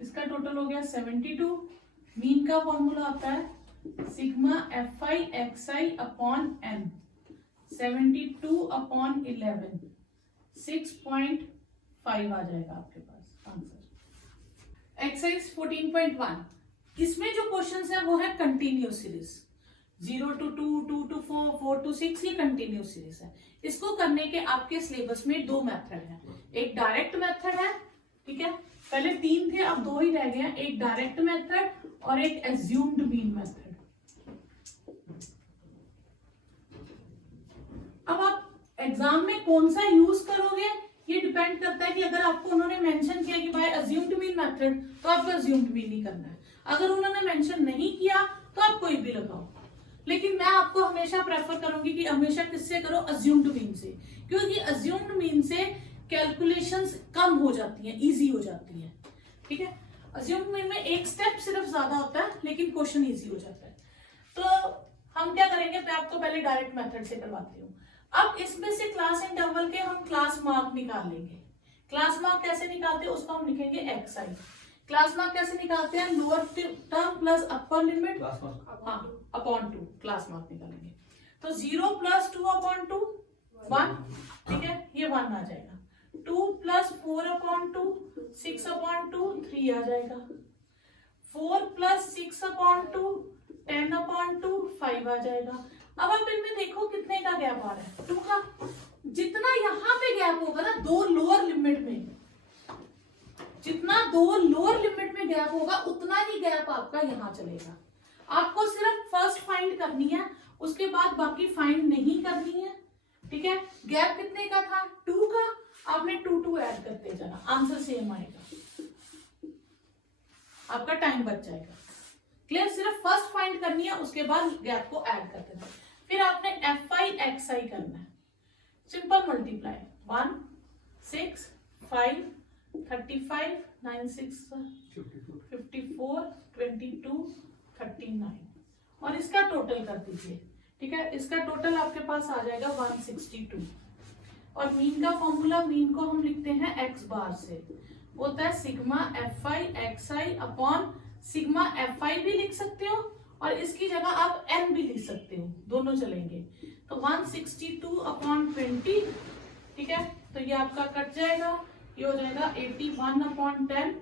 इसका टोटल हो गया 72। मीन का फॉर्मूला आता है sigma fi xi upon n, 72 upon 11, 6.5 आ जाएगा आपके पास आंसर। एक्सरसाइज 14.1, इसमें जो क्वेश्चंस है वो है continuous series, 0 to 2, 2 to 4, 4 to 6, ये कंटिन्यूस सीरीज है। इसको करने के आपके सिलेबस में दो मेथड है, एक डायरेक्ट मेथड है, ठीक है, पहले 3 थे अब 2 ही रह गए हैं, एक डायरेक्ट मेथड और एक एज्यूम्ड मीन मेथड। अब आप एग्जाम में कौन सा यूज करोगे ये डिपेंड करता है कि अगर आपको उन्होंने मेंशन किया कि भाई अज्यूम्ड मीन मेथड, तो आपको अज्यूम्ड मीन ही करना है। अगर उन्होंने मेंशन नहीं किया तो आप कोई भी लगाओ, लेकिन मैं आपको हमेशा प्रेफर करूंगी कि हमेशा किससे करो, अज्यूम्ड मीन से, क्योंकि अज्यूम्ड मीन से कैलकुलेशंस कम हो जाती हैं, इजी हो जाती हैं, ठीक है। अज्यूम्ड मीन में एक स्टेप सिर्फ ज्यादा होता है लेकिन क्वेश्चन इजी हो जाता है। तो हम क्या करेंगे, मैं आपको पहले डायरेक्ट मेथड से करवाती हूँ। अब इसमें से क्लास इंटरवल के हम क्लास मार्क निकाल लेंगे। क्लास मार्क कैसे निकालते हैं उसको हम लिखेंगे xi। क्लास मार्क कैसे निकालते हैं, lower term plus upper limit upon 2, class mark निकालेंगे। तो 0 प्लस 2 अपॉन 2 1, ठीक है, ये 1 आ जाएगा। 2 प्लस 4 अपॉन 2 6 अपॉन 2 3 आ जाएगा। 4 प्लस 6 अपॉन 2 10 अपॉन 2 5 आ जाएगा। अब आप इनमें देखो कितने का गैप आ रहा है, 2 का। जितना यहाँ पे गैप होगा ना, 2 लोअर लिमिट में, जितना 2 लोअर लिमिट में गैप होगा उतना ही गैप आपका यहाँ चलेगा। आपको सिर्फ फर्स्ट फाइंड करनी है, उसके बाद बाकी फाइंड नहीं करनी है, ठीक है। गैप कितने का था, 2 का, आपने 2 2 ऐड करते जाना, आंसर सेम आएगा, आपका टाइम बच जाएगा। क्लियर, सिर्फ फर्स्ट फाइंड करनी है, उसके बाद गैप को ऐड करते जाना। फिर आपने fi xi करना है, सिंपल मल्टीप्लाई, 1 6 5 35 9 6 54 22 39 और इसका टोटल कर दीजिए, ठीक है। इसका टोटल आपके पास आ जाएगा 162। और मीन का फॉर्मूला, मीन को हम लिखते हैं x बार से, होता है sigma fi xi upon sigma fi भी लिख सकते हो और इसकी जगह आप n भी लिख सकते हो, दोनों चलेंगे। तो 162 अपॉन 20, ठीक है, तो ये आपका कट जाएगा, ये हो जाएगा 81 अपॉन 10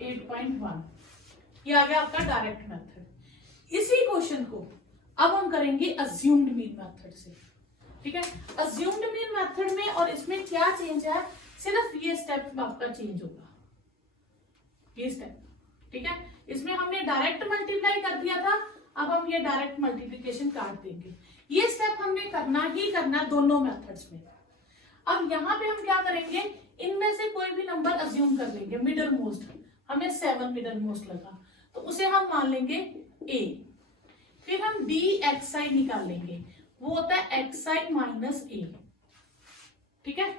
8.1। ये आ गया आपका डायरेक्ट मेथड। इसी क्वेश्चन को अब हम करेंगे अज्यूम्ड मीन मेथड से, ठीक है। अज्यूम्ड मीन मेथड में और इसमें क्या चेंज है, सिर्फ ये स्टेप आपका चेंज होगा, ये स्टेप, ठीक है। इसमें हमने डायरेक्ट मल्टीप्लाई कर दिया था, अब हम ये डायरेक्ट मल्टीप्लिकेशन काट देंगे। ये स्टेप हमने करना ही करना दोनों मेथड्स में। अब यहाँ पे हम क्या करेंगे, इनमें से कोई भी नंबर अज्यूम कर लेंगे, मिडल मोस्ट, हमें 7 मिडल मोस्ट लगा तो उसे हम मान लेंगे a। फिर हम dxi निकाल लेंगे, वो होता है xi माइनस a, ठीक है।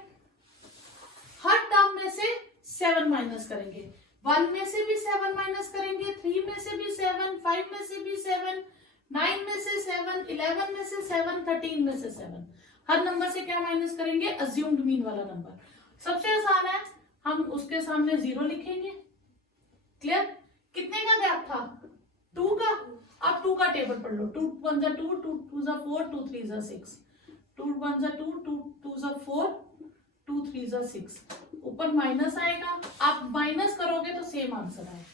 हर टर्म में से 7 माइनस करेंगे, 1 में से भी 7 माइनस करेंगे, 3 में से भी 7, 5 में से भी 7, 9 में से 7, 11 में से 7, 13 में से 7। हर नंबर से क्या माइनस करेंगे, अज्यूम्ड मीन वाला नंबर। सबसे आसान है, हम उसके सामने 0 लिखेंगे। क्लियर, कितने का गैप था, 2 का। आप 2 का टेबल पढ़ लो, 2 1 जा 2, 2 2 जा 4, 2 3 जा 6, 2 1 जा 2, 2 2 जा 4, 2 3 जा 6। ऊपर माइनस आएगा, आप माइनस करोगे तो सेम आंसर आएगा।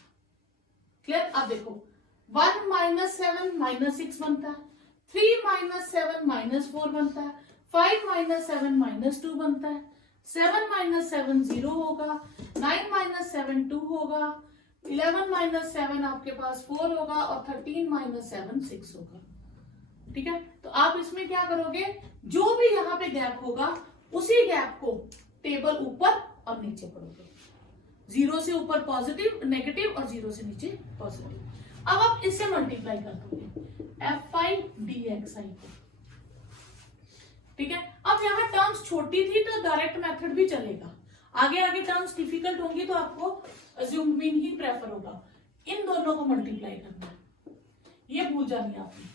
क्लियर, अब देखो 1 माइनस 7 माइनस 6 बनता है, 3 माइनस 7 माइनस 4 बनता है, 5 माइनस 7 माइनस 2 बनता है, 7 माइनस 7 0 होगा, 9 माइनस 7 2 होगा, 11 माइनस 7 आपके पास 4 होगा और 13 माइनस 7 6 होगा, ठीक है। तो आप इसमें क्या करोगे, जो भी यहाँ पे गैप होगा उसी गैप को टेबल ऊपर और नीचे पढ़ोगे, 0 से ऊपर पॉजिटिव नेगेटिव और 0 से नीचे पॉजिटिव। अब आप इससे मल्टीप्लाई कर दोगे fi dxi को, ठीक है। अब यहाँ टर्म्स छोटी थी तो डायरेक्ट मेथड भी चलेगा, आगे आगे टर्म्स डिफिकल्ट होंगी तो आपको अज्यूम्ड मीन ही प्रेफर होगा। इन दोनों को मल्टीप्लाई करना है, ये भूल जानी आपने।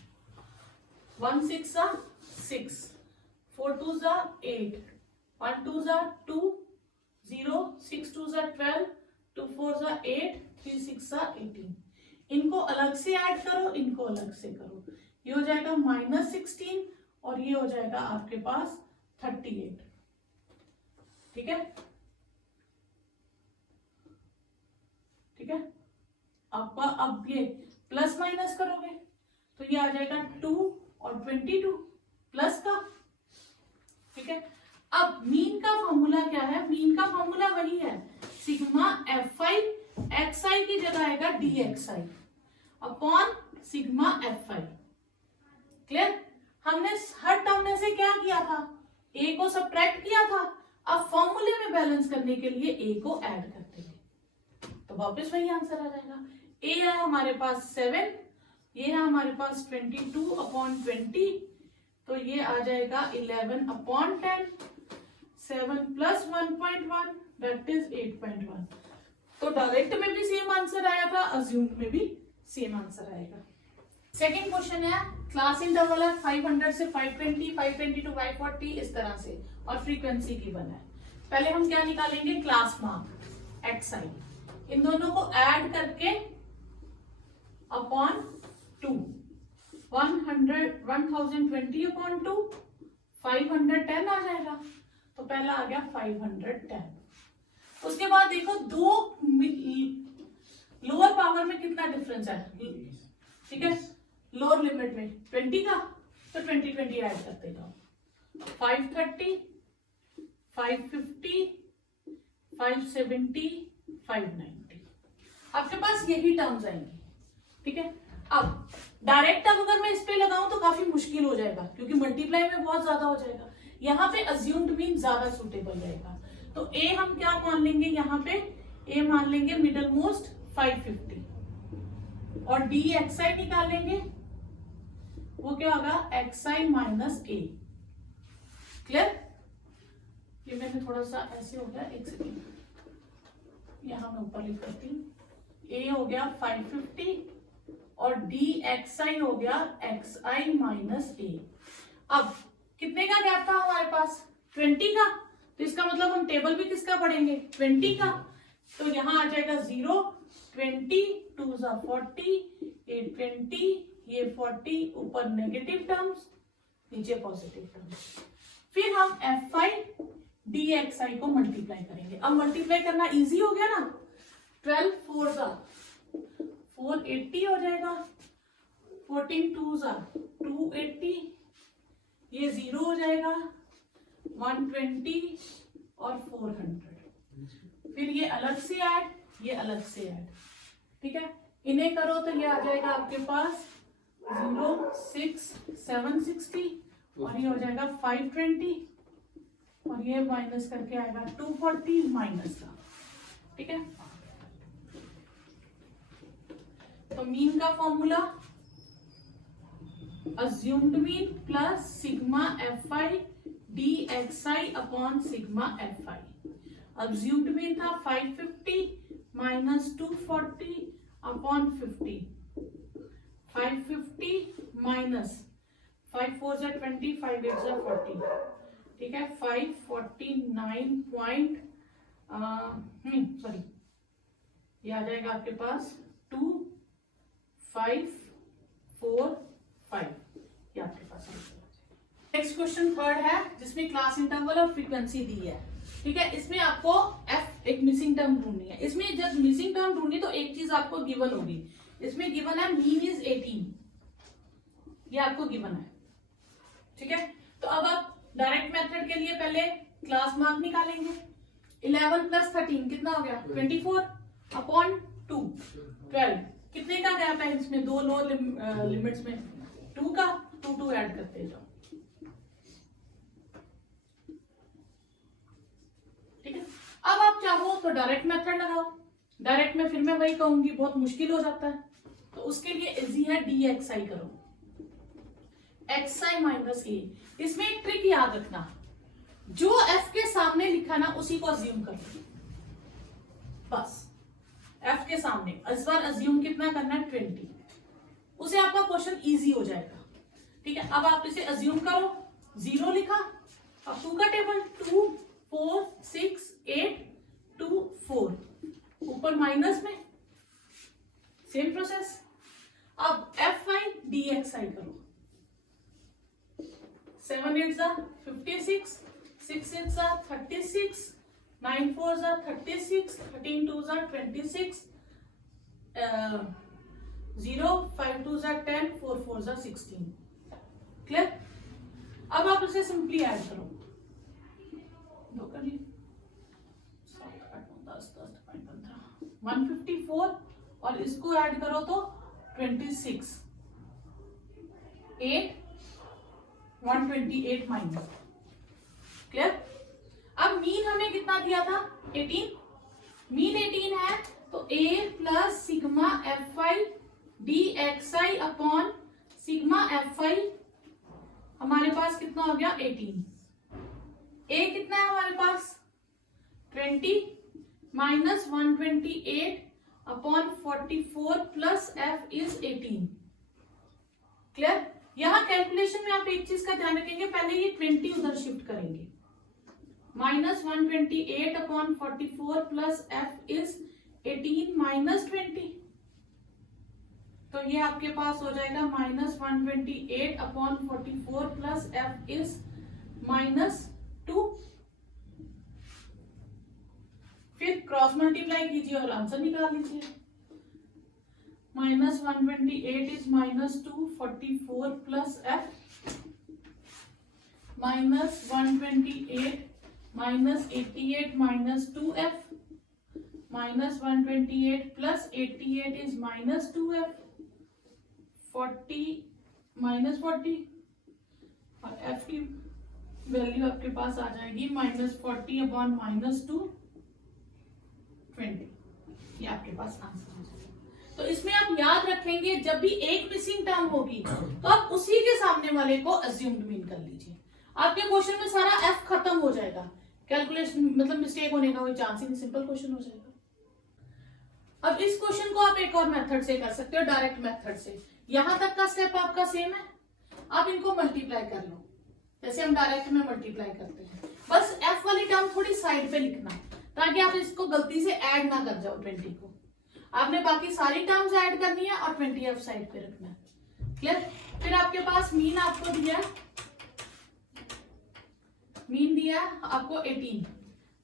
1 6 6, 4 2 8, 1 2 2 0, 6 2 12, 2 4 8, 3 6 18, इनको अलग से ऐड करो, इनको अलग से करो, ये हो जाएगा -16 और ये हो जाएगा आपके पास 38। ठीक है, ठीक है। आपका अब ये प्लस माइनस करोगे तो ये आ जाएगा 2 और 22 प्लस का। ठीक है, अब मीन का फॉर्मूला क्या है? मीन का फॉर्मूला वही है, सिग्मा fi xi की जगह आएगा dxi upon sigma fi। Clear? हमने हर टर्म में से क्या किया था? a को सब्ट्रैक्ट किया था। अब फॉर्मूले में बैलेंस करने के लिए a को ऐड करते हैं तो वापस वही आंसर आ जाएगा। a है हमारे पास 7, ये है हमारे पास 22/20, तो ये आ जाएगा 11/10, 7 प्लस 1.1 दैट इज 8.1। तो डायरेक्ट में भी सेम आंसर आया था, अज्यूम्ड में भी सेम आंसर आएगा। सेकंड क्वेश्चन है, क्लास इंटरवल है 500 से 520, 520 टू 540 इस तरह से, और फ्रीक्वेंसी गिवन है। पहले हम क्या निकालेंगे? क्लास मार्क xi, इन दोनों को ऐड करके अपॉन 2, 1020/2 510 आ जाएगा। तो पहला आ गया 510। उसके बाद देखो दो लोअर पावर में कितना डिफरेंस है, ठीक है, लोअर लिमिट में 20 का, तो 20 ऐड करते जाओ। 530, 550, 570, 590, आपके पास यही टर्म्स आएंगी। ठीक है, अब डायरेक्ट अब अगर मैं इस पे लगाऊं तो काफी मुश्किल हो जाएगा क्योंकि मल्टीप्लाई में बहुत ज्यादा हो जाएगा। यहाँ पे अज्यूम्ड मीन ज्यादा सुटेबल रहेगा। तो ए हम क्या मान लेंगे? यहाँ पे ए मान लेंगे मिडल मोस्ट 550 और डी एक्सआई निकालेंगे, वो क्या होगा? एक्सआई माइनस ए। क्लियर? ये मैंने थोड़ा सा ऐसे हो गया, एक सेकेंड, यहां मैं ऊपर लिख करती हूँ। ए हो गया 550 और डी एक्सआई हो गया एक्सआई माइनस ए। अब कितने का गैप था हमारे पास? 20 का, तो इसका मतलब हम टेबल भी किसका पढ़ेंगे? 20 का। तो यहां आ जाएगा 0, 20, 2 ज़ा 40, 8 20, ये 40, ऊपर नेगेटिव टर्म्स, नीचे पॉजिटिव टर्म्स। फिर हम fi dxi को मल्टीप्लाई करेंगे। अब मल्टीप्लाई करना इजी हो गया ना, 12 4 ज़ा 480 हो जाएगा, 14 2 ज़ा 280, ये 0 हो जाएगा, 120 और 400। फिर ये अलग से ऐड, ये अलग से ऐड। ठीक है, इन्हें करो तो ये आ जाएगा आपके पास 0 6 760 और ये हो जाएगा 520 और ये माइनस करके आएगा 240 माइनस का। ठीक है, तो मीन का formula assumed mean plus sigma fi dxi upon sigma fi। Assumed mean था 550 माइनस 240 अपॉन 50, 550 माइनस 5 4 ज़ा 20, 5 8 ज़ा 40। ठीक है, 549 सॉरी, ये आ जाएगा आपके पास 2 5 4 5, ये आपके पास। नेक्स्ट क्वेश्चन थर्ड है जिसमें क्लास इंटरवल और फ्रीक्वेंसी दी है। ठीक है, इसमें आपको f एक मिसिंग टर्म ढूंढनी है। इसमें जब मिसिंग टर्म ढूंढनी तो एक चीज आपको गिवन होगी। इसमें गिवन है मीन इज 18, ये आपको गिवन है। ठीक है, तो अब आप डायरेक्ट मेथड के लिए पहले क्लास मार्क निकालेंगे। 11 प्लस 13 कितना हो गया? 24 अपॉन 2 12। कितने का गैप है इसमें? दो लो लिमिट्स में 2 का, 2 ऐड करते जाओ। ठीक है, अब आप चाहो तो डायरेक्ट मेथड लगाओ। डायरेक्ट में फिर मैं वही कहूंगी बहुत मुश्किल हो जाता है, तो उसके लिए इजी है dxi करो, xi माइनस ए। इसमें एक ट्रिक याद रखना, जो f के सामने लिखा ना उसी को अज्यूम करो, बस f के सामने। इस बार अज्यूम कितना करना है? 20, उसे आपका क्वेश्चन इजी हो जाएगा। ठीक है, अब आप इसे अज्यूम करो, 0 लिखा, अब 2 का टेबल 2 4 6 8 2 4, ऊपर माइनस में सेम प्रोसेस। अब FI DXI करो। 7 8 56, 6 8 36, 9 4 36, 13 2 26, 0 5 2 10, 4 4 16। क्लियर? अब आप उसे सिंपली ऐड करो। 154 और इसको ऐड करो तो 26, 8 128 माइनस। क्लियर? अब मीन हमें कितना दिया था? 18। मीन 18 है तो A plus sigma FI DXI upon sigma FI हमारे पास कितना हो गया? 18। A कितना है हमारे पास? 20 minus 128 upon 44 plus F is 18। Clear? यहां कैलकुलेशन में आप एक चीज का ध्यान रखेंगे, पहले ये 20 उधर शिफ्ट करेंगे। Minus 128 upon 44 plus F is 18 minus 20, तो ये आपके पास हो जाएगा minus 128 upon 44 plus F is minus 2। फिर क्रॉस मल्टीप्लाई कीजिए और आंसर निकाल लीजिए। Minus 128 is minus 2, 44 plus F minus 128 minus 88 minus 2F minus 128 plus 88 is minus 2F 40 minus 40 और F की वैल्यू आपके पास आ जाएगी माइनस 40 अपॉन माइनस 2 20। ये आपके पास आंसर हो जाएगा। तो इसमें आप याद रखेंगे जब भी एक मिसिंग टर्म होगी तो आप उसी के सामने वाले को अज्यूम्ड मीन कर लीजिए। आपके क्वेश्चन में सारा F खत्म हो जाएगा, कैलकुलेशन मतलब मिस्टेक होने का कोई चांस ही नहीं, सिंपल क्वेश्चन हो जाएगा। अब इस क्वेश्चन को आप एक और मेथड से कर सकते हो, डायरेक्ट मेथड से। यहां तक का स्टेप आपका सेम है, आप इनको मल्टीप्लाई कर लो जैसे हम डायरेक्ट में मल्टीप्लाई करते हैं। बस F वाली टर्म थोड़ी साइड पे लिखना ताकि आप इसको गलती से ऐड ना कर जाओ 20 को। आपने बाकी सारी टर्म्स ऐड करनी है और 20F साइड पे रखना है। क्लियर? फिर आपके पास मीन आपको दिया, मीन दिया आपको 18।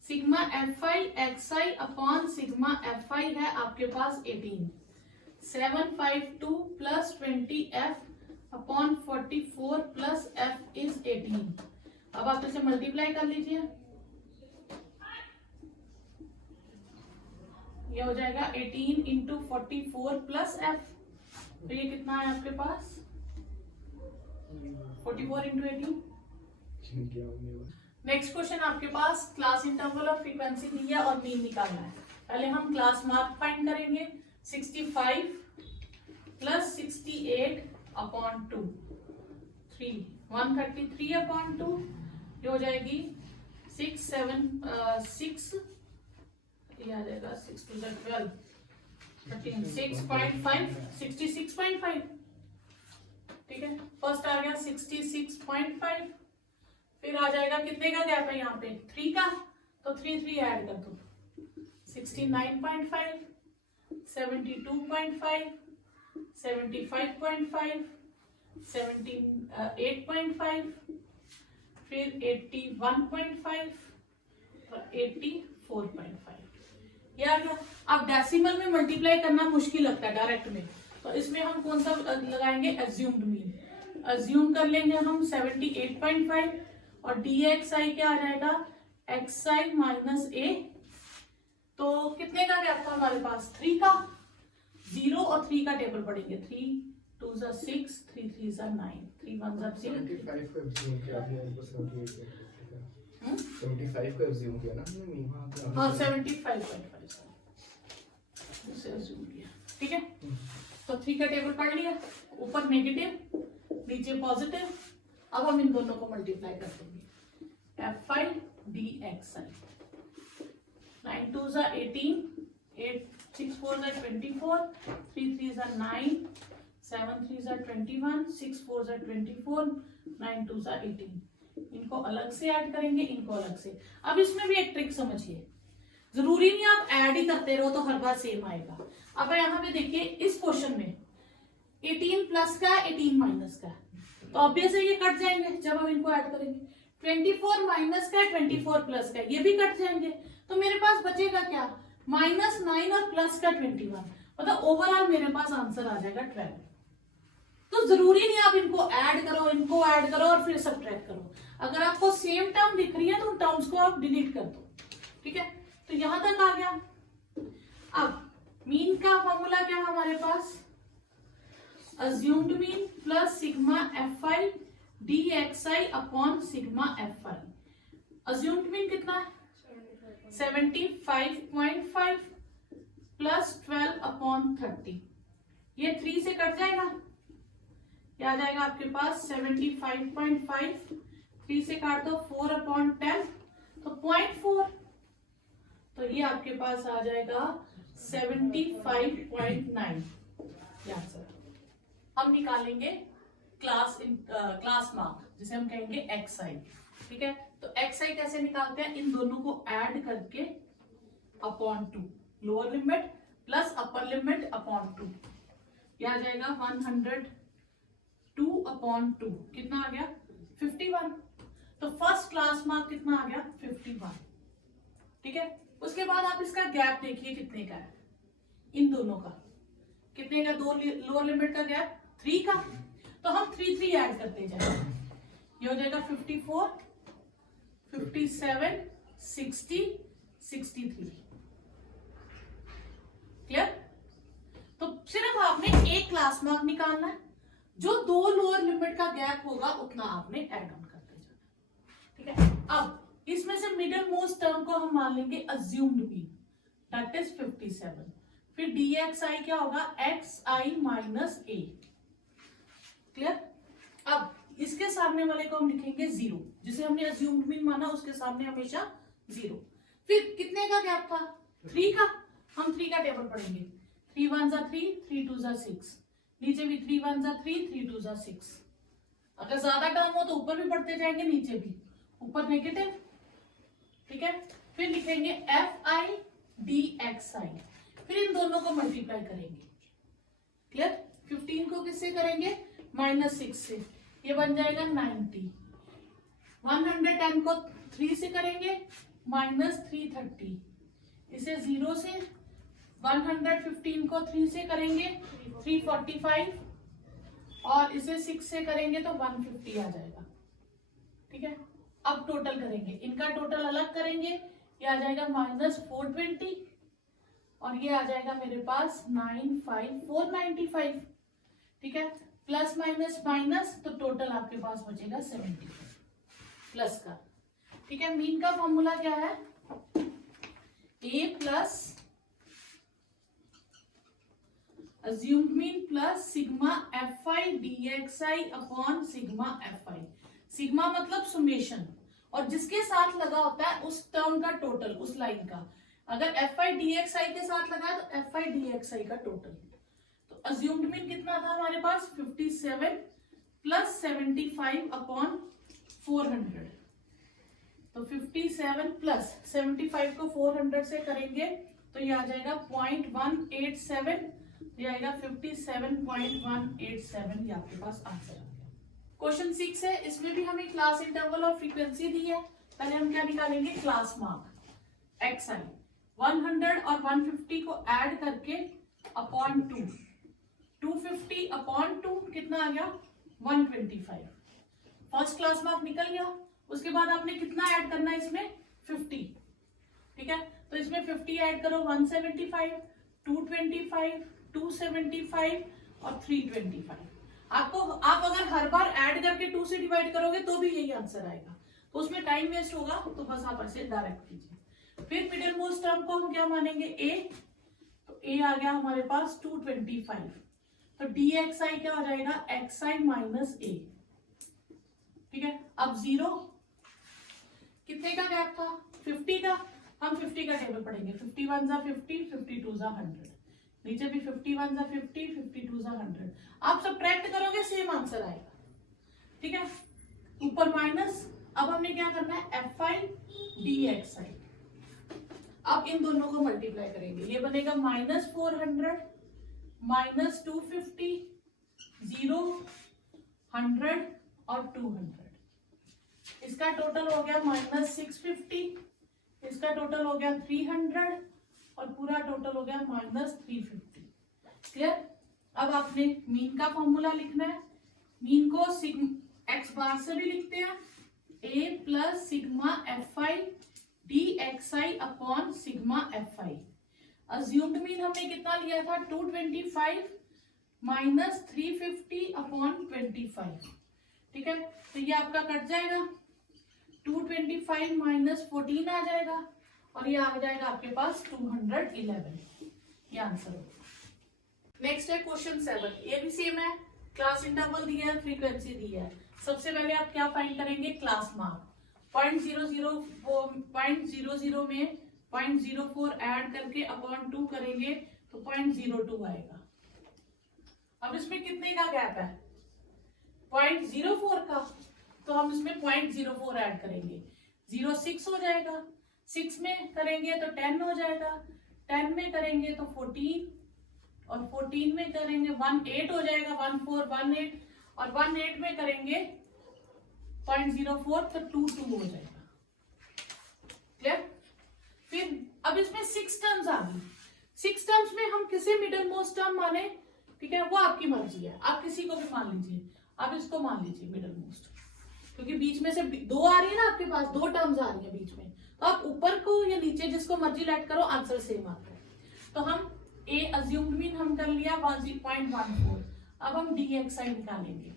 Sigma FI XI upon sigma FI है आपके पास 18। 752 plus 20F upon 44 plus F is 18। अब आप इसे मल्टीप्लाई कर लीजिए, ये हो जाएगा 18 इंटू 44 प्लस F, तो ये कितना है आपके पास 44 इंटू 18। नेक्स्ट क्वेश्चन आपके पास क्लास इंटरवल और फ्रीक्वेंसी दी है और मीन निकालना है। पहले हम क्लास मार्क फाइंड करेंगे। 65 प्लस 68 अपॉन 2 3 133 अपॉन 2, ये हो जाएगी 6 7 6, ये आ जाएगा 6 2 12 13 6.5 66.5। ठीक है, फर्स्ट आ गया 66.5, फिर आ जाएगा कितने का गैप है यहाँ पे 3 का, तो 3 3 ऐड कर दो 69.5 72.5 75.5 78.5 फिर 81.5 और 84.5, ये आ गया। अब डेसिमल में मल्टीप्लाई करना मुश्किल लगता है डायरेक्ट में, तो इसमें हम कौन सा लगाएंगे अज्यूम्ड मीन। अज्यूम कर लेंगे हम 78.5 और DXI क्या आ जाएगा XI माइनस A, तो कितने का गैप था हमारे पास 3 का, 0 और 3 का टेबल पढ़ेंगे। 3 2 6 3 3 9 3 1 3 75 को अज्यूम किया था, इसको 78 का 75 को अज्यूम किया ना हमने। हाँ 75.5 इसे अज्यूम किया। ठीक है, तो 3 का टेबल पढ़ लिया, ऊपर नेगेटिव नीचे पॉजिटिव। अब हम इन दोनों को मल्टीप्लाई कर देंगे। FI DXI 9 2 18 8 6 4 24 3 3 9 7 3 21 6 4 24 9 2 18। इनको अलग से ऐड करेंगे, इनको अलग से। अब इसमें भी एक ट्रिक समझिए, जरूरी नहीं आप ऐड ही करते रहो तो हर बार सेम आएगा। अब यहाँ पे देखिए इस क्वेश्चन में 18 प्लस का 18 माइनस का, तो ऑब्वियस है ये कट जाएंगे जब हम इनको ऐड करेंगे। 24 माइनस का 24 प्लस का, ये भी कट जाएंगे। तो मेरे पास बचेगा क्या, -9 और प्लस का 21, मतलब ओवरऑल मेरे पास आंसर आ जाएगा 12। तो जरूरी नहीं आप इनको ऐड करो और फिर सब्ट्रैक्ट करो। अगर आपको सेम टर्म दिख रही है तो उन टर्म्स को आप डिलीट कर दो, ठीक है। तो यहां तक आ गया। अब मीन का फॉर्मूला क्या है हमारे पास, assumed mean plus sigma fi dxi upon sigma fi। Assumed mean कितना है 75.5 प्लस 12 अपॉन 30, ये 3 से कट जाएगा, क्या आ जाएगा आपके पास 75.5, 3 से काट दो 4 अपॉन 10 तो 0.4, तो ये आपके पास आ जाएगा 75.9। आंसर हम निकालेंगे क्लास मार्क, जिसे हम कहेंगे xi, ठीक है। तो xi कैसे निकालते हैं, इन दोनों को ऐड करके upon 2, lower limit plus upper limit upon 2, यह आ जाएगा 102 अपॉन 2, कितना आ गया 51। तो फर्स्ट क्लास मार्क कितना आ गया 51, ठीक है। उसके बाद आप इसका गैप देखिए कितने का है, इन दोनों का कितने का, दो लोअर लिमिट का गैप 3 का, तो हम 3 ऐड करते जाएंगे, ये हो जाएगा 54, 57, 60, 63। क्लियर। तो सिर्फ आपने एक क्लास मार्क निकालना है, जो 2 लोअर लिमिट का गैप होगा उतना आपने एड ऑन करते जाना, ठीक है। अब इसमें से मिडिल मोस्ट टर्म को हम मान लेंगे अज्यूम्ड मीन, दैट इज 57, फिर dxi क्या होगा xi माइनस a। क्लियर। अब इसके सामने वाले को हम लिखेंगे 0, जिसे हमने अज्यूम्ड मीन माना उसके सामने हमेशा 0। फिर कितने का गैप था 3 का, हम 3 का टेबल पढ़ेंगे, 3 1 जा 3, 3 2 जा 6, नीचे भी 3 1 जा 3, 3 2 जा 6। अगर ज्यादा टर्म हो तो ऊपर भी पढ़ते जाएंगे, नीचे भी, ऊपर नेगेटिव, ठीक है। फिर लिखेंगे fi dxi, फिर इन दोनों को मल्टीप्लाई करेंगे। क्लियर। 15 को किससे करेंगे -6 से, ये बन जाएगा 90। 110 को 3 से करेंगे -330, इसे 0 से, 115 को 3 से करेंगे 345, और इसे 6 से करेंगे तो 150 आ जाएगा, ठीक है। अब टोटल करेंगे, इनका टोटल अलग करेंगे, ये आ जाएगा -420, और ये आ जाएगा मेरे पास 95495, ठीक है। प्लस माइनस माइनस, तो टोटल आपके पास बचेगा 70 प्लस का, ठीक है। मीन का फॉर्मूला क्या है, a plus assumed mean plus sigma fi dxi upon sigma fi। Sigma मतलब सुमेशन, और जिसके साथ लगा होता है उस टर्म का टोटल, उस लाइन का। अगर fi dxi के साथ लगा है तो fi dxi का टोटल। तो अज्यूम्ड मीन कितना था हमारे पास 57 प्लस 75 अपॉन 400, तो 57 प्लस 75 को 400 से करेंगे तो ये आ जाएगा 0.187, ये आएगा 57.187, ये आपके पास आंसर आ गया। क्वेश्चन 6 है, इसमें भी हमें क्लास इंटरवल और फ्रीक्वेंसी दी है। पहले हम क्या निकालेंगे, क्लास मार्क xi। 100 और 150 को ऐड करके अपॉन 2, 250 अपॉन 2 कितना आ गया 125। फर्स्ट क्लास मार्क निकल गया। उसके बाद आपने कितना ऐड करना है इसमें 50, ठीक है। तो इसमें 50 ऐड करो 175, 225, 275 और 325। आपको, आप अगर हर बार ऐड करके 2 से डिवाइड करोगे तो भी यही आंसर आएगा, तो उसमें टाइम वेस्ट होगा, तो बस आप ऐसे डायरेक्ट कीजिए। फिर मिडिल मोस्ट टर्म को हम क्या मानेंगे a, तो a आ गया हमारे पास 225, तो dxi क्या हो जाएगा xi माइनस a, ठीक है। अब 0, कितने का गैप था 50 का, हम 50 का टेबल पढ़ेंगे, 51 जा 50, 52 जा 100, नीचे भी 51 जा 50, 52 जा 100। आप सब्ट्रैक्ट करोगे सेम आंसर आएगा, ठीक है। ऊपर माइनस, अब हमने क्या करना है fi dxi। अब इन दोनों को मल्टीप्लाई करेंगे, ये बनेगा -400 -250 0 100 और 200। इसका टोटल हो गया -650, इसका टोटल हो गया 300 और पूरा टोटल हो गया -350। क्लियर? अब आपने मीन का फॉर्मूला लिखना है। मीन को एक्स बार से भी लिखते हैं, a plus sigma fi dxi upon sigma fi। Assumed mean हमने कितना लिया था 225 माइनस 350 अपॉन 25। ठीक है, तो ये आपका कट जाएगा, 225 माइनस 14 आ जाएगा और ये आ जाएगा आपके पास 211। ये आंसर होगा। नेक्स्ट है क्वेश्चन 7। ये भी सेम है, क्लास इंटरवल दिया है, फ्रीक्वेंसी दी है। सबसे पहले आप क्या फाइंड करेंगे, क्लास मार्क। 0.00 में 0.04 ऐड करके अपॉन 2 करेंगे तो 0.02 आएगा। अब इसमें कितने का गैप है, 0.04 का, तो हम इसमें 0.04 ऐड करेंगे, 0.6 हो जाएगा। 6 में करेंगे तो 10 हो जाएगा, 10 में करेंगे तो 14 और 14 में करेंगे 18 हो जाएगा, 1418 और 18 में करेंगे 0.04 तो 22 हो जाएगा। क्लियर? फिर अब इसमें 6 टर्म्स आ गई। 6 टर्म्स में हम किसे मिडल मोस्ट टर्म माने, ठीक है, वो आपकी मर्जी है, आप किसी को भी मान लीजिए। आप इसको मान लीजिए मिडल मोस्ट, क्योंकि बीच में से 2 आ रही है ना आपके पास, 2 टर्म्स आ रही है बीच में, तो आप ऊपर को या नीचे जिसको मर्जी लेट करो, आंसर सेम आता है। तो हम ए अज्यूम्ड मीन हम कर लिया 0.14। अब हम dxi निकालेंगे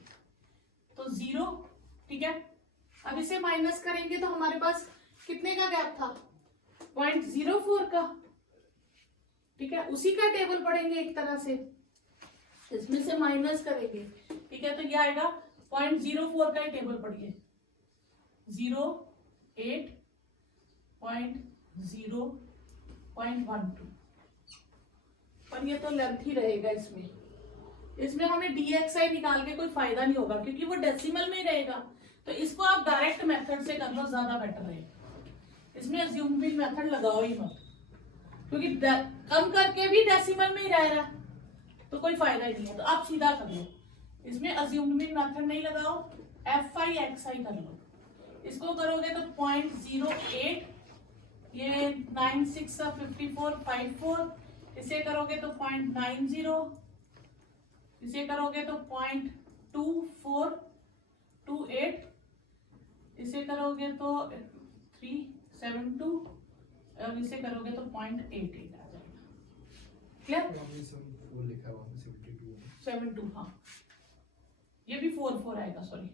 तो 0। ठीक है, अब इसे माइनस करेंगे तो हमारे पास कितने का गैप था, 0.04 का। ठीक है, उसी का टेबल पढ़ेंगे एक तरह से, इसमें से माइनस करेंगे। ठीक है, तो ये आएगा 0.04 का ही टेबल पढ़िए, 0.8.0.12। पर ये तो लेंथ ही रहेगा इसमें हमें dxi निकाल के कोई फायदा नहीं होगा, क्योंकि वो डेसिमल में ही रहेगा। तो इसको आप डायरेक्ट मेथड से कर लो, ज्यादा बेटर रहेगा। इसमें अज्यूम्ड मीन मेथड लगाओ ही मत, क्योंकि कम करके भी डेसिमल में ही रह रहा तो कोई फायदा ही नहीं है। तो आप सीधा कर लो, इसमें अज्यूम्ड मीन मेथड नहीं लगाओ, fi xi कर लो। इसको करोगे तो 0.08, ये 96 54 54, इसे करोगे तो 0.90, इसे करोगे तो 0.2428, इसे करोगे तो 372 और इसे करोगे तो 0.88 आ जाएगा। क्लियर? लिखा हुआ 72, हाँ, ये भी 44 आएगा, सॉरी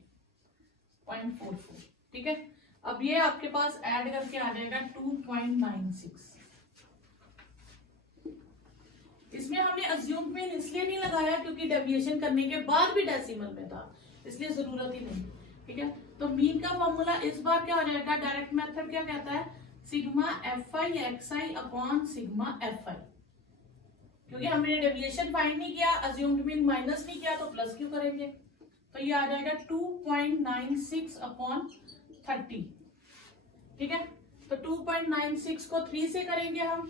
0.44। ठीक है, अब ये आपके पास ऐड करके आ जाएगा 2.96। इसमें हमने अज्यूम मीन इसलिए नहीं लगाया क्योंकि डेविएशन करने के बाद भी डेसिमल में था, इसलिए जरूरत ही नहीं। ठीक है, तो मीन का फॉर्मूला इस बार क्या हो जाएगा, डायरेक्ट मेथड क्या कहता है, sigma fi xi upon sigma fi। क्योंकि हमने डेविएशन फाइंड नहीं किया, अज्यूम्ड मीन माइनस नहीं किया, तो प्लस क्यों करेंगे। तो ये आ जाएगा 2.96 अपॉन 30। ठीक है, तो 2.96 को 3 से करेंगे हम।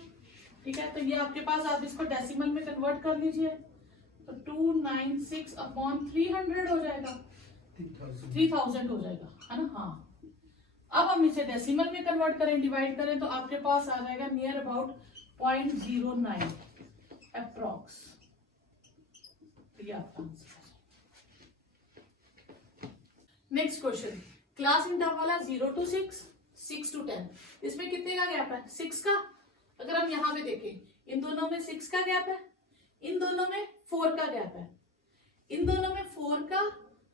ठीक है, तो ये आपके पास, आप इसको डेसिमल में कन्वर्ट कर लीजिए, तो 296 अपॉन 300 हो जाएगा, 3000 हो जाएगा, है ना। हाँ, अब हम इसे डेसिमल में कन्वर्ट करें, डिवाइड करें, तो आपके पास आ जाएगा नियर अबाउट 0.09 अप्रॉक्स। तो ये आपका आंसर है। नेक्स्ट क्वेश्चन, क्लास इंटरवल है 0 to 6, 6 to 10। इसमें कितने का गैप है, 6 का। अगर हम यहाँ पे देखें, इन दोनों में 6 का गैप है, इन दोनों में 4 का गैप है, इन दोनों में 4 का,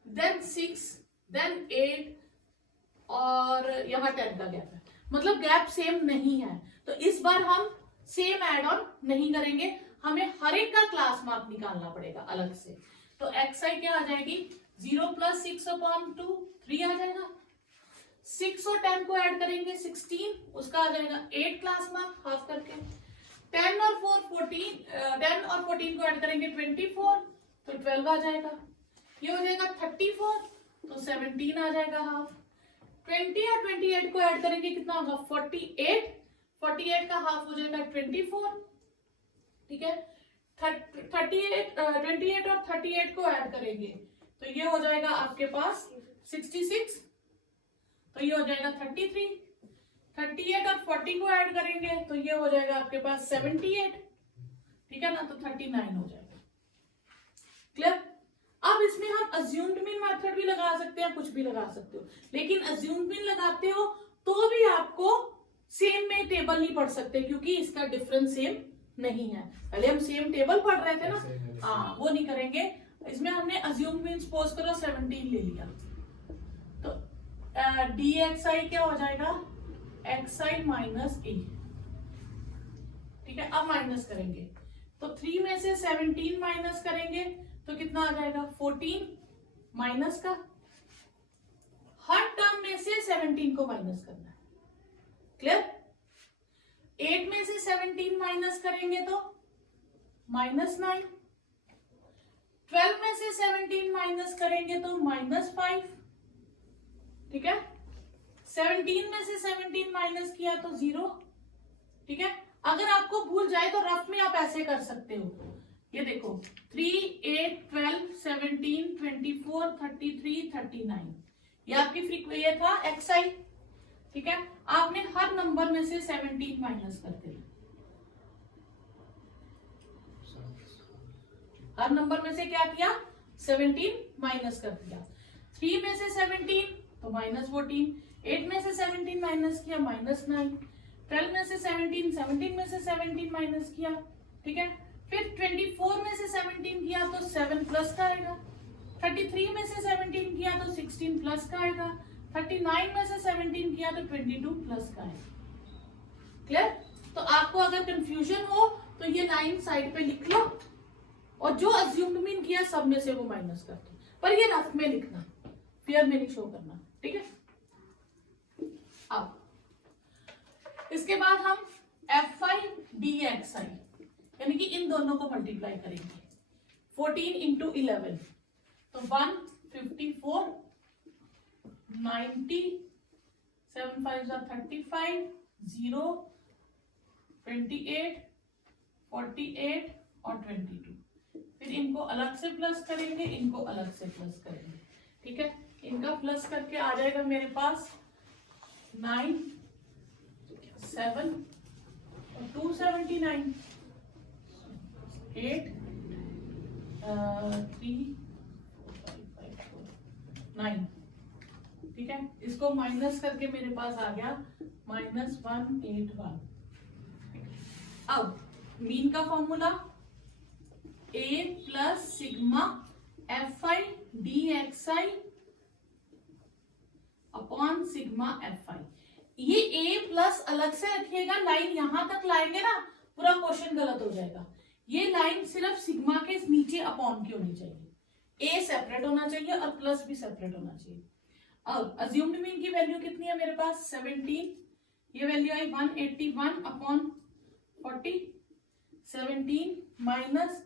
देन 6, देन 8 और यहाँ 10 का गैप है। मतलब गैप सेम नहीं है, तो इस बार हम सेम एड ऑन नहीं करेंगे, हमें हर एक का क्लास मार्क निकालना पड़ेगा अलग से। तो xi क्या आ जाएगी, 0 + 6/2, 3 आ जाएगा। 6 और 10 को ऐड करेंगे 16, उसका आ जाएगा 8 क्लास मार्क, हाफ करके। 10 और 14 को ऐड करेंगे 24, तो 12 आ जाएगा। ये हो जाएगा 34, तो 17 आ जाएगा हाफ। 20 और 28 को ऐड करेंगे, कितना होगा 48, 48 का हाफ हो जाएगा 24, ठीक है। 28 और 38 को ऐड करेंगे तो ये हो जाएगा आपके पास 66, तो ये हो जाएगा 33। 38 और 40 को ऐड करेंगे तो ये हो जाएगा आपके पास 78, ठीक है ना, तो 39 हो जाएगा। क्लियर? अब इसमें हम अज्यूम्ड मीन मेथड भी लगा सकते हैं, कुछ भी लगा सकते हो, लेकिन अज्यूम्ड मीन लगाते हो तो भी आपको सेम में टेबल नहीं पढ़ सकते क्योंकि इसका डिफरेंस सेम नहीं है। पहले हम सेम टेबल पढ़ रहे थे ना, हाँ वो नहीं करेंगे। इसमें हमने अज्यूम्ड मीन सपोज करो 17 ले लिया तो dxi क्या हो जाएगा, xi माइनस a, ठीक है। अब माइनस करेंगे तो 3 में से 17 माइनस करेंगे तो कितना आ जाएगा 14, माइनस का हर टर्म में से 17 को माइनस करना है। क्लियर? 8 में से 17 माइनस करेंगे तो -9, 12 में से 17 माइनस करेंगे तो -5, ठीक है। 17 में से 17 माइनस किया तो 0, ठीक है। अगर आपको भूल जाए तो रफ में आप ऐसे कर सकते हो, ये देखो 3, 8, 12, 17, 24, 33, 39, ये आपकी फ्रीक्वेंसी ये था xi, ठीक है। आपने हर नंबर में से 17 माइनस कर दिया, हर नंबर में से क्या किया 17 माइनस कर दिया। 3 में से 17 तो -14, 8 में से 17 माइनस किया -9, 12 में से 17 में से 17 माइनस किया, ठीक है। फिर 24 में से 17 किया तो 7 प्लस का आएगा, 33 में से 17 किया तो 16 प्लस का आएगा, 39 में से 17 किया तो 22 प्लस का आएगा। क्लियर? तो आपको अगर कंफ्यूजन हो तो ये लाइन साइड पे लिख लो और जो अज्यूम्ड मीन किया सब में से वो माइनस कर दो, पर ये रफ में लिखना, फियर में नहीं शो करना, ठीक है। अब इसके बाद हम fi dxi यानी कि इन दोनों को मल्टीप्लाई करेंगे। 14 इंटू 11 तो 154, 90, 7 5 35, 0, 28, 48 और 22। फिर इनको अलग से प्लस करेंगे, इनको अलग से प्लस करेंगे, ठीक है। इनका प्लस करके आ जाएगा मेरे पास 9, 7 और 279, 8, 3, 9, ठीक है। इसको माइनस करके मेरे पास आ गया -181। अब मीन का formula a plus sigma fi dxi upon sigma fi। ये a प्लस अलग से रखिएगा, लाइन यहां तक लाएंगे ना पूरा क्वेश्चन गलत हो जाएगा। ये लाइन सिर्फ सिग्मा के नीचे अपॉन की होनी चाहिए, a सेपरेट होना चाहिए और प्लस भी सेपरेट होना चाहिए। अब अज्यूम्ड मीन की वैल्यू कितनी है मेरे पास 17, ये वैल्यू आई 181 अपॉन 40, 17 माइनस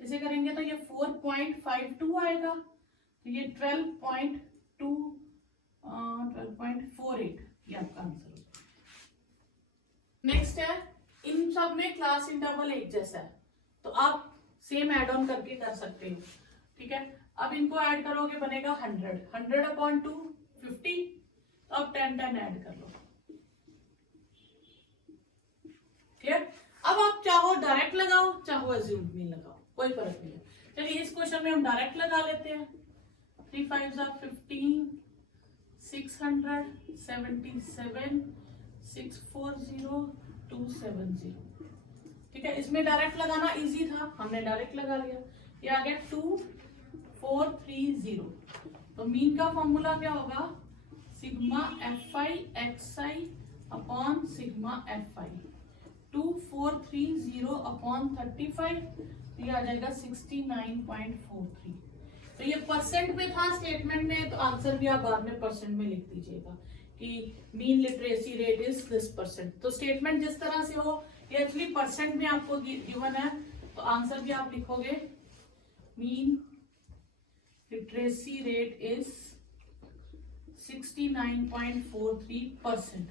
इसे करेंगे तो ये 4.52 आएगा, तो ये 12.48 ये आपका आंसर होगा। नेक्स्ट है, इन सब में क्लास इंटरवल एक जैसा है तो आप सेम एड ऑन करके कर सकते हो, ठीक है। अब इनको ऐड करोगे बनेगा 100 अपॉन 2 50, तो अब 10 ऐड कर लो। क्लियर? अब आप चाहो डायरेक्ट लगाओ चाहो अज्यूम्ड मीन लगाओ, कोई फर्क नहीं है। चलिए इस क्वेश्चन में हम डायरेक्ट लगा लेते हैं। 3 5 15, 677, 640, 270, ठीक है। इसमें डायरेक्ट लगाना इजी था, हमने डायरेक्ट लगा लिया। ये आ गया 2430। तो मीन का फॉर्मूला क्या होगा, sigma fi xi upon sigma fi। 2430 upon 35, ये आ जाएगा 69.43। तो ये परसेंट में था स्टेटमेंट में, तो आंसर भी आप बाद में परसेंट में लिख दीजिएगा कि mean literacy rate is this %। तो स्टेटमेंट जिस तरह से हो, ये एक्चुअली परसेंट में आपको गिवन है, तो आंसर भी आप लिखोगे मीन लिटरेसी रेट इज 69.43%।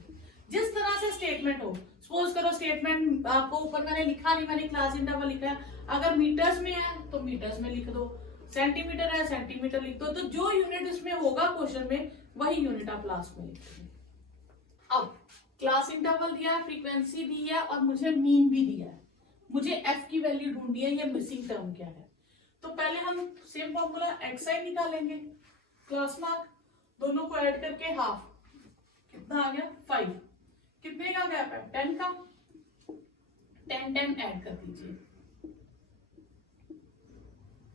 जिस तरह से स्टेटमेंट हो, सपोज करो स्टेटमेंट आपको ऊपर मैंने लिखा नहीं, मैंने क्लास इंटरवल लिखा है, अगर मीटर्स में है तो मीटर्स में लिख दो, सेंटीमीटर है सेंटीमीटर लिख दो, तो जो यूनिट इसमें होगा क्वेश्चन में वही यूनिट आप लास्ट में लिख दो। अब क्लास इंटरवल दिया, फ्रीक्वेंसी दी है और मुझे मीन भी दिया है, मुझे एफ की वैल्यू ढूंढनी है, ये मिसिंग टर्म क्या है। तो पहले हम सेम फॉर्मूला xi निकालेंगे, क्लास मार्क दोनों को ऐड करके हाफ, कितना आ गया 5, कितने का गैप है 10 का, 10 ऐड कर दीजिए।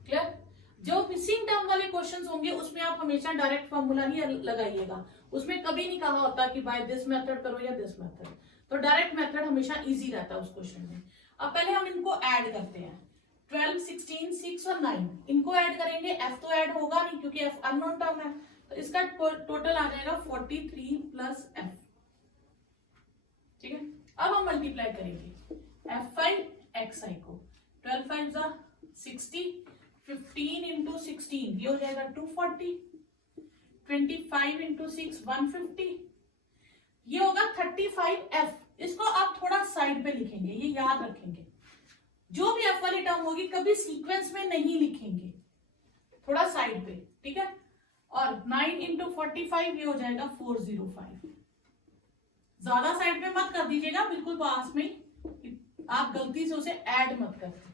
क्लियर? जो मिसिंग टर्म वाले क्वेश्चंस होंगे उसमें आप हमेशा डायरेक्ट फॉर्मूला ही लगाइएगा, उसमें कभी नहीं कहा होता कि बाय दिस मेथड करो या दिस मेथड, तो डायरेक्ट मेथड हमेशा इजी रहता है उस क्वेश्चन में। अब पहले हम इनको ऐड करते हैं, 12, 16, 6 और 9 इनको ऐड करेंगे, एफ तो ऐड होगा नहीं क्योंकि एफ अननोन टर्म है, तो इसका टोटल आ जाएगा 43 प्लस एफ। ठीक है, अब हम मल्टीप्लाई करेंगे f5 xi को, 12 5 जा 60, 15 इंटू 16 ये हो जाएगा 240, 25 इंटू 6 150, ये होगा 35f। इसको आप थोड़ा साइड पे लिखेंगे, ये याद रखेंगे, जो भी एफ वाली टर्म होगी कभी सीक्वेंस में नहीं लिखेंगे, थोड़ा साइड पे, ठीक है। और 9 इंटू 45 ये हो जाएगा 405, ज्यादा साइड पे मत कर दीजिएगा, बिल्कुल पास में, आप गलती से उसे ऐड मत करते।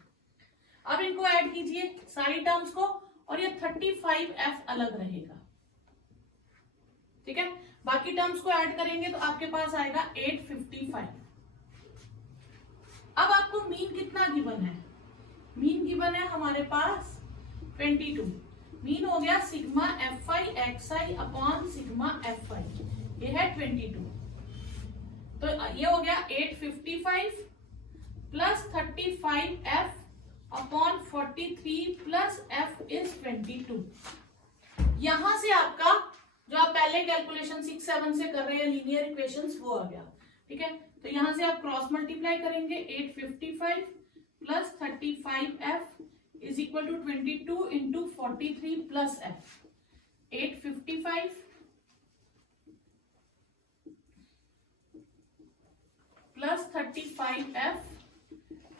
अब इनको ऐड कीजिए सारी टर्म्स को, और ये 35f अलग रहेगा, ठीक है। बाकी टर्म्स को ऐड करेंगे तो आपके पास आएगा 855। अब आपको मीन कितना गिवन है, मीन गिवन है हमारे पास 22, मीन हो गया sigma f5 xi upon sigma f5, ये है 22, तो ये हो गया 855 plus 35f upon 43 plus f is 22। यहां से आपका जो आप पहले कैलकुलेशन 6, 7 से कर रहे हैं लीनियर इक्वेशंस वो आ गया, ठीक है। तो यहां से आप क्रॉस मल्टीप्लाई करेंगे, 855 plus 35f is equal to 22 into 43 plus f, 855 plus 35f,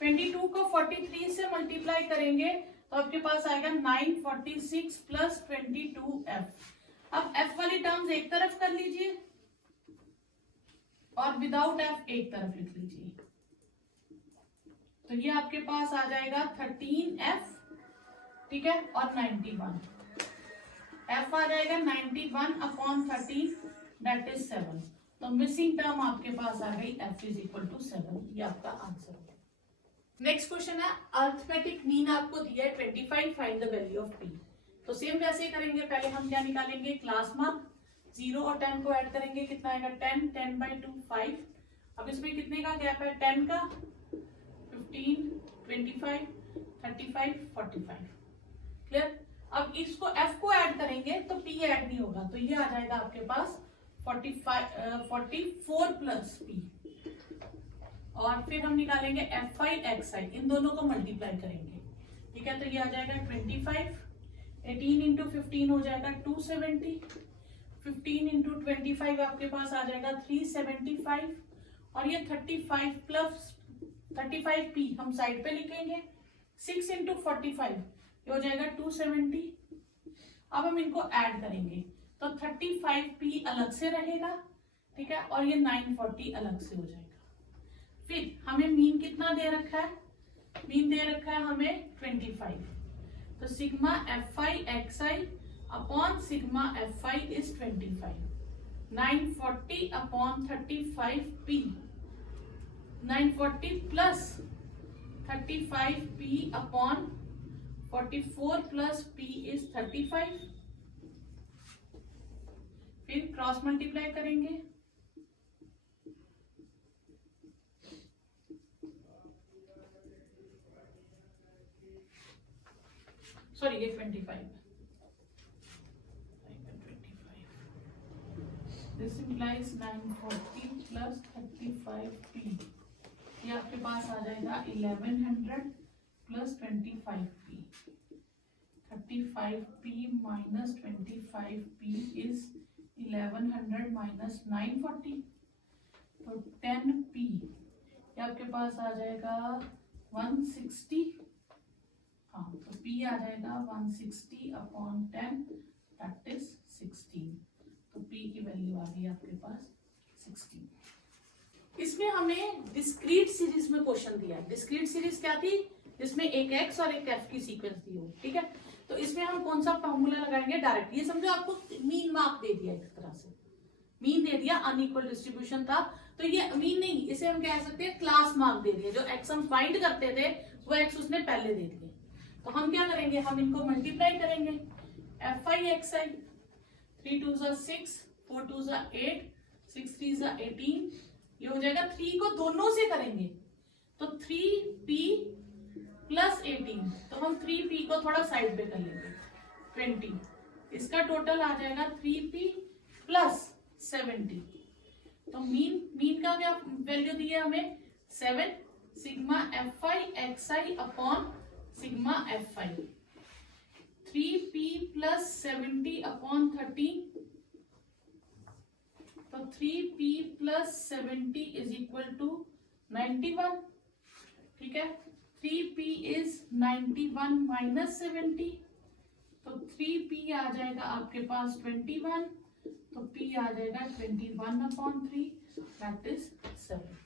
22 को 43 से मल्टीप्लाई करेंगे तो आपके पास आएगा 946 प्लस 22f। अब f वाली टर्म्स एक तरफ कर लीजिए और विदाउट f एक तरफ लिख लीजिए, तो ये आपके पास आ जाएगा 13f, ठीक है, और 91, f आ जाएगा 91 अपॉन 13 दैट इज 7, तो मिसिंग टर्म आपके पास आ गई f इज इक्वल टू 7, ये आपका आंसर है। नेक्स्ट क्वेश्चन है, अर्थमेटिक मीन आपको दिया है 25, find the value of p। तो सेम वैसे ही करेंगे, पहले हम क्या निकालेंगे, क्लास मार्क, 0 और 10 को ऐड करेंगे, कितना आएगा 10, 10 by 2 5। अब इसमें कितने का गैप है, 10 का, 15, 25, 35, 45, क्लियर। अब इसको f को ऐड करेंगे तो p ऐड नहीं होगा, तो ये आ जाएगा आपके पास 44 प्लस p, और फिर हम निकालेंगे f5 xi, इन दोनों को मल्टीप्लाई करेंगे, ठीक है। तो ये आ जाएगा 25, 18 इंटू 15 हो जाएगा 270, 15 इंटू 25 आपके पास आ जाएगा 375, और ये 35 प्लस 35p हम साइड पे लिखेंगे, 6 इंटू 45 ये हो जाएगा 270। अब हम इनको ऐड करेंगे तो 35p अलग से रहेगा, ठीक है, और ये 940 अलग से हो जाएगा। फिर हमें मीन कितना दे रखा है, मीन दे रखा है हमें 25, तो sigma f5 xi upon sigma f5 is 25, 940 upon 35p, 940 plus 35p upon 44 plus p is 35, फिर क्रॉस मल्टीप्लाई करेंगे, सॉरी ये 25, दिस इम्प्लाइज 940 प्लस 35p, ये आपके पास आ जाएगा 1100 plus 25p, 35p minus 25p is 1100 minus 940, तो 10p ये आपके पास आ जाएगा 160, हाँ तो P आ जाएगा 160 अपॉन 10 दैट इज 16। तो P की वैल्यू आ गई आपके पास 16। इसमें हमें डिस्क्रीट सीरीज में क्वेश्चन दिया। डिस्क्रीट सीरीज क्या थी? जिसमें एक x और एक f की सीक्वेंस दी हो, ठीक है। तो इसमें हम कौन सा फॉर्मूला लगाएंगे? डायरेक्ट। ये समझो आपको मीन मार्क दे दिया, एक तरह से मीन दे दिया, अनइक्वल डिस्ट्रीब्यूशन था, तो ये मीन नहीं, इसे हम कह सकते हैं क्लास मार्क दे दिया। जो x हम फाइंड करते थे वो x उसने पहले दे दिए। तो हम क्या करेंगे? हम इनको मल्टीप्लाई करेंगे। fi xi 3 2 6 4 2 8 6 3 18, ये हो जाएगा। 3 को दोनों से करेंगे तो 3p प्लस 18, तो हम 3p को थोड़ा साइड पे कर लेंगे 20। इसका टोटल आ जाएगा 3p प्लस 70। तो मीन का क्या वैल्यू दी है हमें? 7 sigma fi xi upon sigma fi। 3p plus 70 upon 30, तो 3p plus 70 is equal to 91, ठीक है। 3p इज 91 माइनस 70, तो 3p आ जाएगा आपके पास 21, तो p आ जाएगा 21 अपॉन 3 दैट इज 7।